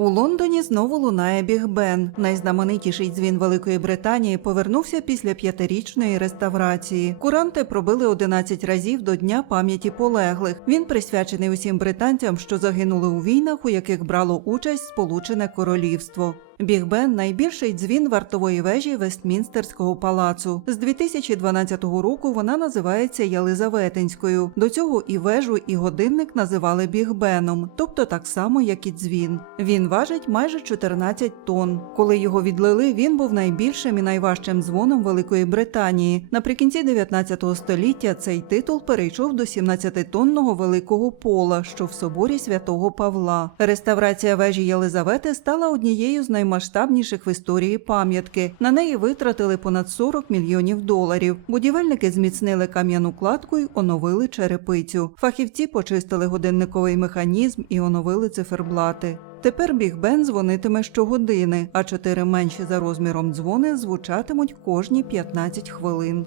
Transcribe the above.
У Лондоні знову лунає Біг Бен. Найзнаменитіший дзвін Великої Британії повернувся після п'ятирічної реставрації. Куранти пробили 11 разів до Дня пам'яті полеглих. Він присвячений усім британцям, що загинули у війнах, у яких брало участь Сполучене Королівство. Біг Бен найбільший дзвін вартової вежі Вестмінстерського палацу. З 2012 року вона називається Єлизаветинською. До цього і вежу, і годинник називали Біг Беном, тобто так само, як і дзвін. Він важить майже 14 тонн. Коли його відлили, він був найбільшим і найважчим дзвоном Великої Британії. Наприкінці 19 століття цей титул перейшов до 17-тонного великого пола, що в соборі святого Павла. Реставрація вежі Єлизавети стала однією з наймасштабніших в історії пам'ятки. На неї витратили понад 40 мільйонів доларів. Будівельники зміцнили кам'яну кладку й оновили черепицю. Фахівці почистили годинниковий механізм і оновили циферблати. Тепер Біг Бен дзвонитиме щогодини, а чотири менші за розміром дзвони звучатимуть кожні 15 хвилин.